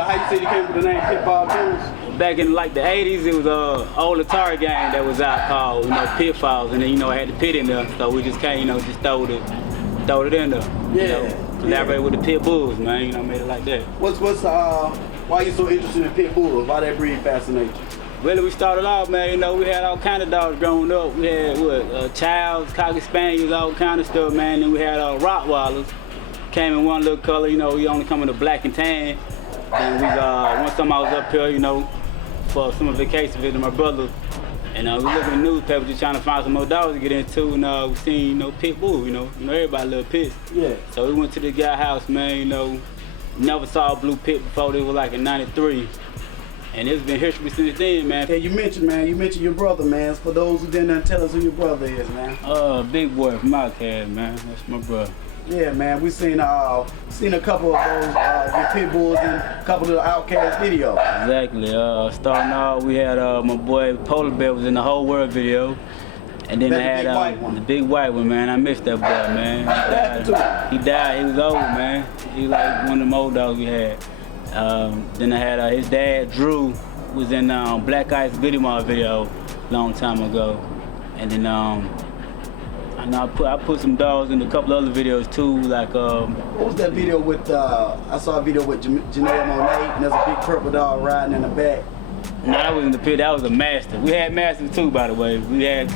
how you said you came with the name Pitfall Kennels? Back in like the 80s, it was a old Atari game that was out called, Pitfalls, and then it had the pit in there, so we just came, just throw it in there. Yeah. Collaborate with the pit bulls, man. Made it like that. Why you so interested in pit bulls? Why that breed fascinate you? Really, we started off, man. We had all kind of dogs growing up. We had Childs, Cocker Spaniels, all kind of stuff, man. And we had Rottweilers. Came in one little color, we only come in the black and tan. And one summer I was up here, for summer vacation visiting my brother. And we looked in the newspaper just trying to find some more dogs to get into, and we seen, pit bull, everybody love pits. Yeah. So we went to the guy house, man, never saw a blue pit before. They were like in '93. And it's been history since then, man. Yeah, you mentioned your brother, man. For those who didn't tell us who your brother is, man. Big boy from Outcast, man. That's my brother. Yeah, man. We seen a couple of those your pit bulls in a couple of the Outcast videos. Exactly. Starting off, we had my boy Polar Bear was in the Whole World video. And then I had the big white one, man. I missed that boy, man. He died. He was old, man. He was like one of them old dogs we had. Then I had his dad, Drew, was in Black Ice Goody Mall video a long time ago. And then I put some dogs in a couple other videos too, like what was that video with? I saw a video with Janelle Monáe, and there's a big purple dog riding in the back. No, that was in the pit. That was a master. We had masters too, by the way. We had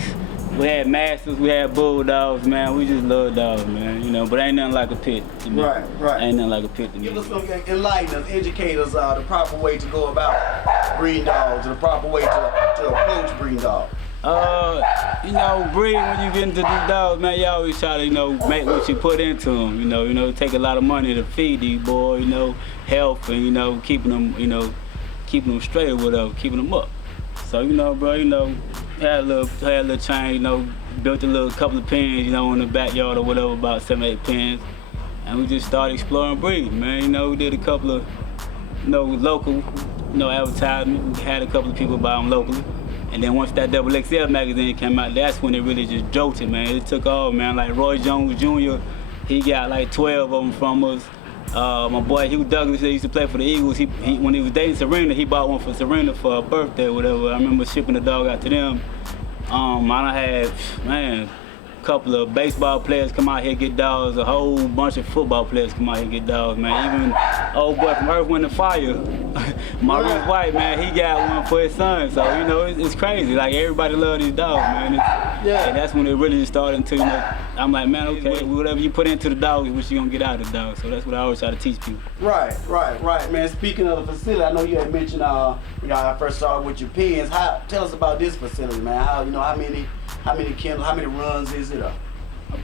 masters, we had bulldogs, man. We just love dogs, man. But ain't nothing like a pit. Right. Ain't nothing like a pit to me. Give us some enlighten us, educate us the proper way to go about breeding dogs, and the proper way to approach breeding dogs. Breeding, when you get into these dogs, man, you always try to, make what you put into them. It take a lot of money to feed these boys, health and, keeping them straight or whatever, keeping them up. So, bro, had a little chain, built a couple of pens, in the backyard or whatever, about 7-8 pens. And we just started exploring breeding, man. We did a couple of, local, advertisement. We had a couple of people buy them locally. And then once that XXL magazine came out, that's when it really just jolted, man. It took off, man. Like Roy Jones Jr., he got like 12 of them from us. My boy Hugh Douglas, that used to play for the Eagles, when he was dating Serena, he bought one for Serena for her birthday or whatever. I remember shipping the dog out to them. I done had, man, a couple of baseball players come out here and get dogs, a whole bunch of football players come out here and get dogs, man. Even old boy from Earth, Wind & Fire, Maurice White, man, he got one for his son. So, it's crazy. Like, everybody love these dogs, man. And that's when it really started to, I'm like, man, okay, whatever you put into the dog is what you gonna get out of the dog. So that's what I always try to teach people. Right, man. Speaking of the facility, I know you had mentioned, I first started with your pens. Tell us about this facility, man. How many kennels, how many runs is it?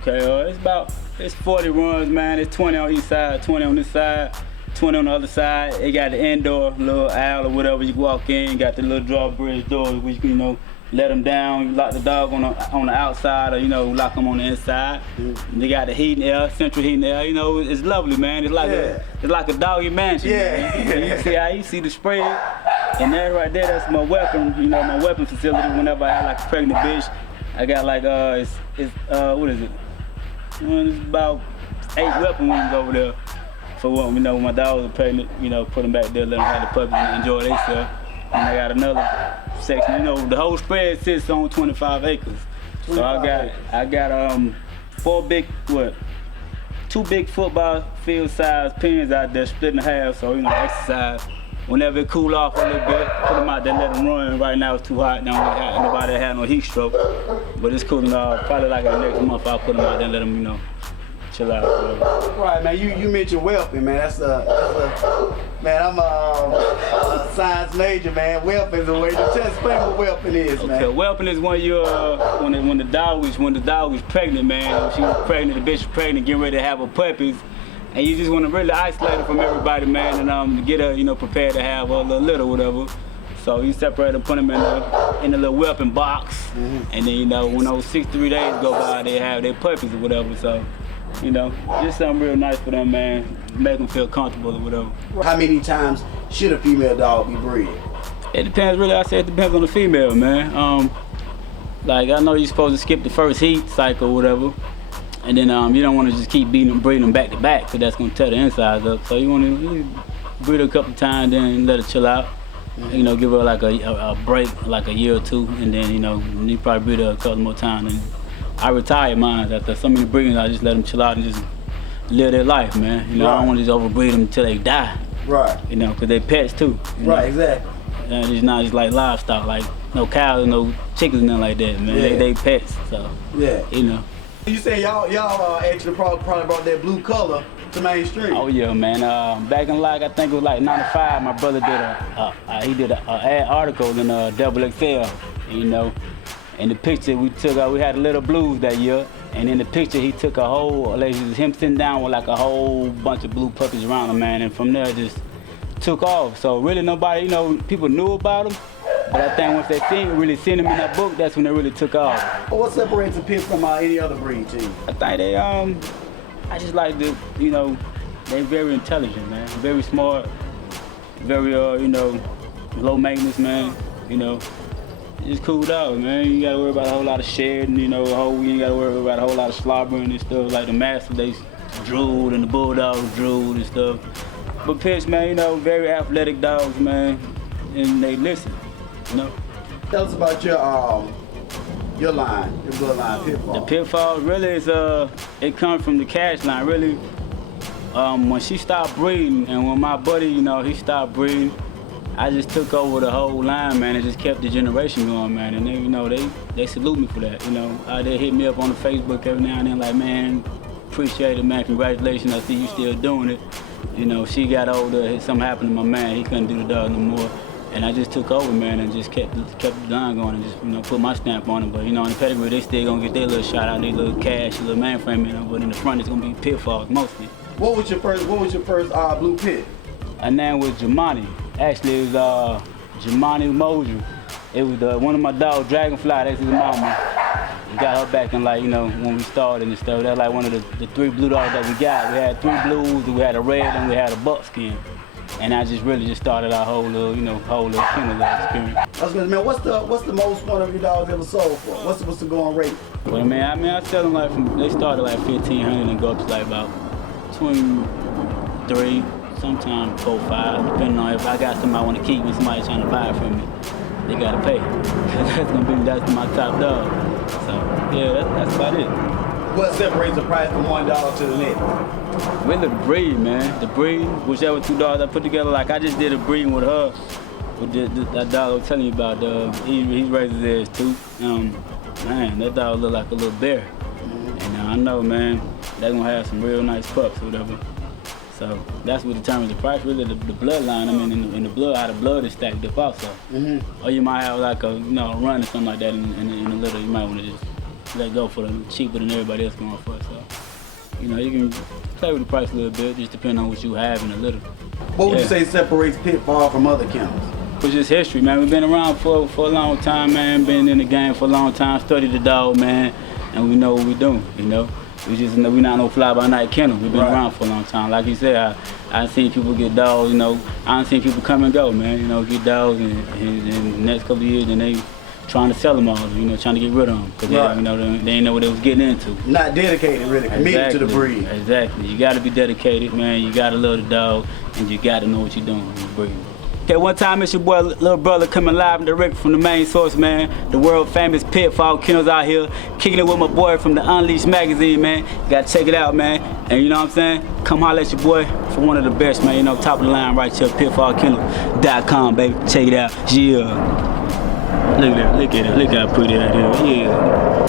Okay, it's 40 runs, man. It's 20 on each side, 20 on this side, 20 on the other side. It got the indoor little aisle or whatever. You can walk in. You got the little drawbridge doors where you can, let them down. You lock the dog on the outside, or lock them on the inside. Mm-hmm. They got the heating air, central heating air. It's lovely, man. It's like a doggy mansion. Yeah. Man. You see the spread, and that right there, that's my weapon. My weapon facility. Whenever I have like a pregnant bitch, I got like what is it? It's about 8 weapon rooms over there. For when my dogs are pregnant, put them back there, let them have the puppies and enjoy themselves. And I got another section. The whole spread sits on 25 acres. So I got 2 big football field size pens out there split in half. So exercise. Whenever it cool off a little bit, put them out there, let them run. Right now it's too hot. Nobody had no heat stroke, but it's cooling off. Probably like the next month I'll put them out there and let them chill out. Right, man. You mentioned whelping, man. Man, I'm a science major, man. Whelping is a way to just explain what whelping is, man. Okay, whelping is when when the dog was pregnant, man. She was pregnant, the bitch was pregnant, getting ready to have her puppies. And you just want to really isolate her from everybody, man, and get her, prepared to have a little litter or whatever. So you separate them, put them in a little whelping box, and then when those 63 days go by, they have their puppies or whatever. So, just something real nice for them, man. Make them feel comfortable or whatever. How many times should a female dog be bred? It depends, really. I say it depends on the female, man. Like I know you're supposed to skip the first heat cycle or whatever. And then you don't want to just keep breeding them back to back, because that's going to tear the insides up. So you want to breed her a couple times, then let her chill out. You know, give her like a break, like a year or two, and then, you know, you probably breed her a couple more times. And I retired mine after so many breedings. I just let them chill out and just live their life, man. You know, I don't want to just overbreed them until they die. Right. You know, because they pets too. Right, exactly. And it's not just like livestock, like no cows, no chickens, nothing like that, man. Yeah. They pets, so, you know. You say y'all actually probably brought that blue color to mainstream. Oh yeah, man. Back in like, I think it was like 95, my brother did he did an ad article in Double XL, you know. In the picture we took, we had a little blues that year, and in the picture he took a whole, like him sitting down with like a whole bunch of blue puppies around him, man, and from there it just took off. So really nobody, you know, people knew about him, but I think once they really seen him in that book, that's when they really took off. Well, what separates a pit from any other breed, team? I think they, I just like the, you know, they very intelligent, man, very smart, very, you know, low maintenance, man, you know. Just cool dog, man. You gotta worry about a whole lot of shedding, you know, you ain't gotta worry about a whole lot of slobbering and stuff. Like the Mastiff, they drooled and the Bulldogs drooled and stuff. But pits, man, you know, very athletic dogs, man, and they listen, you know. Tell us about your line, your bloodline, Pitfall. The Pitfall really is, it comes from the cash line, really. When she stopped breeding and when my buddy, you know, he stopped breeding, I just took over the whole line, man, and just kept the generation going, man. And they, you know, they salute me for that, you know. They hit me up on the Facebook every now and then, like, man, appreciate it, man, congratulations, I see you still doing it. You know, she got older, something happened to my man, he couldn't do the dog no more. And I just took over, man, and just kept the line going and just, you know, put my stamp on it. But, you know, in the pedigree, they still gonna get their little shot out, their little cash, their little mainframe, you know, but in the front, it's gonna be Pitfalls mostly. What was your first blue pit? Her name was Jamani. Actually, it was Jamani Moju. It was one of my dogs, Dragonfly, that's his mama. We got her back in, like, you know, when we started and stuff. That's like one of the 3 blue dogs that we got. We had 3 blues, we had a red, and we had a buckskin. And I just really started our whole little, you know, kennel experience. I was gonna, man, what's the most one of your dogs ever sold for? What's the going rate? Well, man, I sell them like they started like 1,500 and go up to like about 23, sometimes 4, 5, depending on if I got somebody I want to keep and somebody trying to buy it from me. They gotta pay. That's my top dog. So yeah, that's about it. What separates the price from $1 to the next? Really the breed, man. The breed, whichever 2 dogs I put together. Like I just did a breeding with her, with that dog I was telling you about. He raises his too. Man, that dog look like a little bear. And I know, man, they're gonna have some real nice pups or whatever. So that's what determines the price, really, the bloodline. I mean, in the blood, how the blood is stacked up also. Or you might have like a, you know, a run or something like that in a litter. You might want to just let go for them cheaper than everybody else going for. So, you know, you can play with the price a little bit, just depending on what you have in the litter. What would you say separates Pitfall from other kennels? It's just history, man. We've been around for a long time, man. Been in the game for a long time, studied the dog, man, and we know what we're doing, you know. We're not no fly-by-night kennel. We've been around for a long time. Like you said, I've seen people get dogs, you know. I've seen people come and go, man, you know, get dogs, and the next couple of years, and they trying to sell them all, you know, trying to get rid of them. Because, you know, they didn't know what they was getting into. Not dedicated, really, committed to the breed. Exactly. You got to be dedicated, man. You got to love the dog, and you got to know what you're doing when you're breeding. Okay, one time it's your boy, little brother, coming live and direct from the main source, man. The world famous Pitfall Kennels out here, kicking it with my boy from the Unleashed magazine, man. You gotta check it out, man. And you know what I'm saying? Come holler at your boy for one of the best, man. You know, top of the line right here, pitfallkennels.com, baby. Check it out. Yeah. Look at it. Look how pretty that is. Yeah.